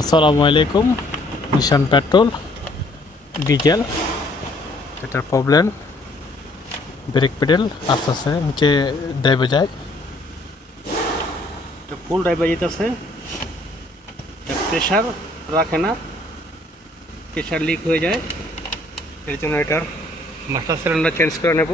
আসসালামু আলাইকুম। Mission petrol diesel, এটার প্রবলেম ব্রেক পেডেল আস্তে আস্তে নিচে ড্রাইভে যায়, ফুল ড্রাইভে যেতেছে, প্রেশার রাখে না, প্রেশার লিক হয়ে যায়। এর জন্য এটার মাস্টার সিলিন্ডার চেঞ্জ করে নেব।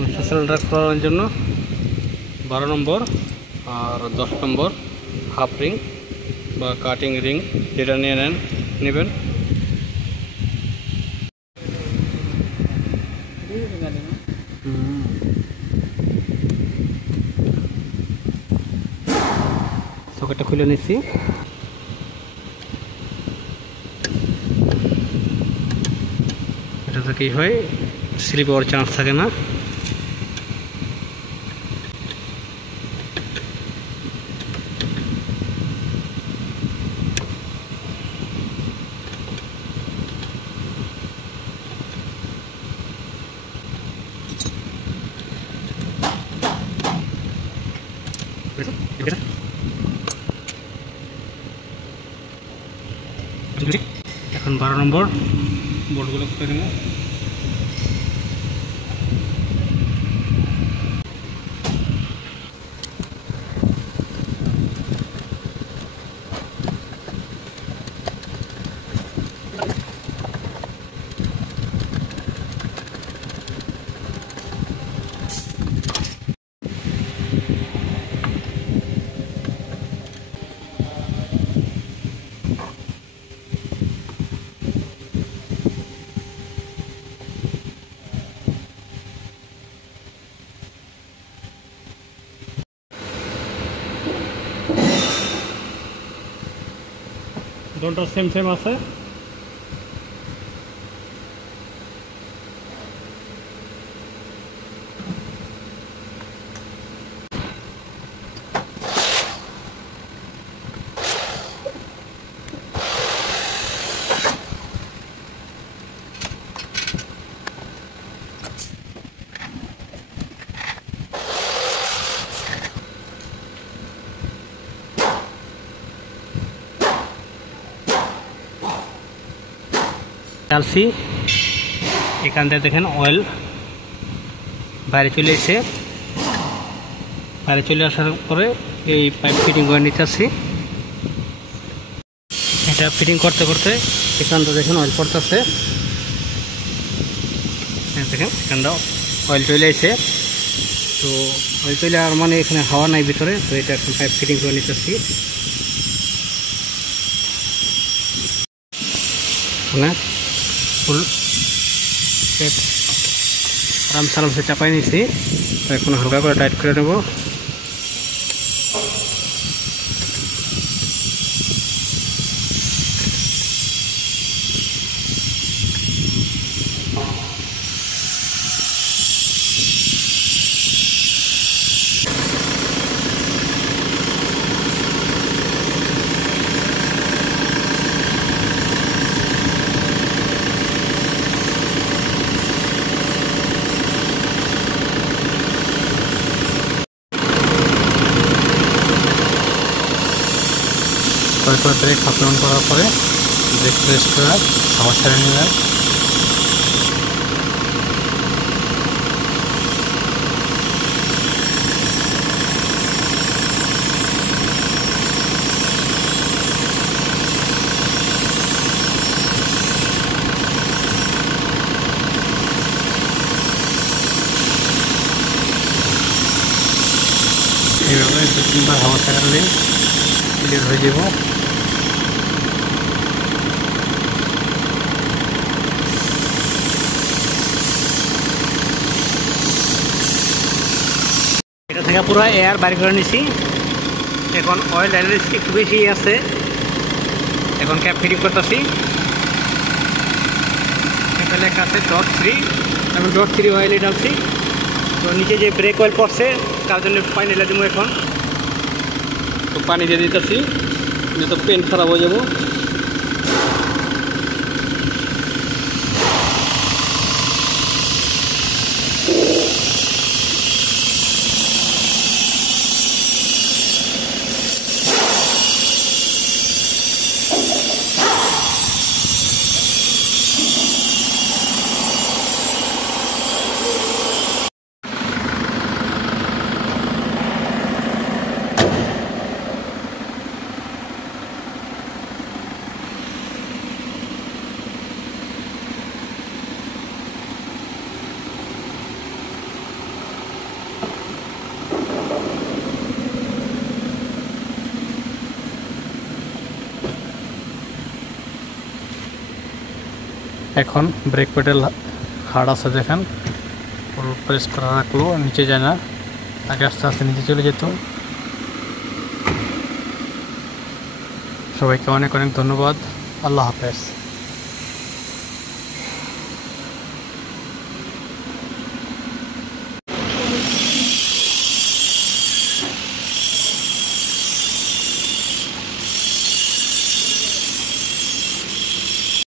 মাস্টার সিলিন্ডার খোলানোর জন্য 12 নম্বর আর 10 নম্বর হাফ রিং বা কাটিং রিং যেটা নেবেন। সকেটটা খুলে নিচ্ছি। এটাতে কি হয়, স্লিপ হওয়ার চান্স থাকে না। এখন 12 নম্বর বোর্ডগুলো খুলে নেব। দুটো সেম আছে। ডালছি, এখান থেকে দেখেন অয়েল বাইরে চলে এসে, বাইরে চলে আসার পরে এই পাইপ ফিটিং করে নিতে আসছি। এটা ফিটিং করতে করতে এখান থেকে দেখেন অয়েল পড়তেছে, দেখেন এখানটা অয়েল চলে এসে। তো অয়েল চলে আর মানে এখানে হাওয়া নাই ভিতরে, তো এটা এখন পাইপ ফিটিং করে নিতে আসছি। ফুল আরামসে চাপাই নিছি। তো এখন হালকা করে টাইট করে নেব। তারপর ব্রেক অন করার পরে ব্রেক প্রেস করে হাওয়া ছেড়ে নিয়ে এইভাবে 2-3 বার হাওয়া ছাড়লে ক্লিয়ার হয়ে যাব। এটা থেকে পুরো এয়ার বাইর করে নিছি। এখন অয়েল এনার্জি একটু বেশি আছে, এখন ক্যাপ ফিটিং করতেছি। লেখা আছে .3 আমি .3 অয়েলই ডালছি। তো নিচে যে ব্রেক অয়েল পড়ছে তার জন্য পানি ঢেলে দেবো এখন। তো পানি দিয়ে দিতেছি, যেহেতু পেন খারাপ হয়ে যাবো। এখন ব্রেক পেডেল হার্ড আছে দেখেন, প্রেস করা রাখলো নিচে যায় না, আগে আস্তে আস্তে নিচে চলে যেত। সবাইকে অনেক অনেক ধন্যবাদ। আল্লাহ হাফেজ।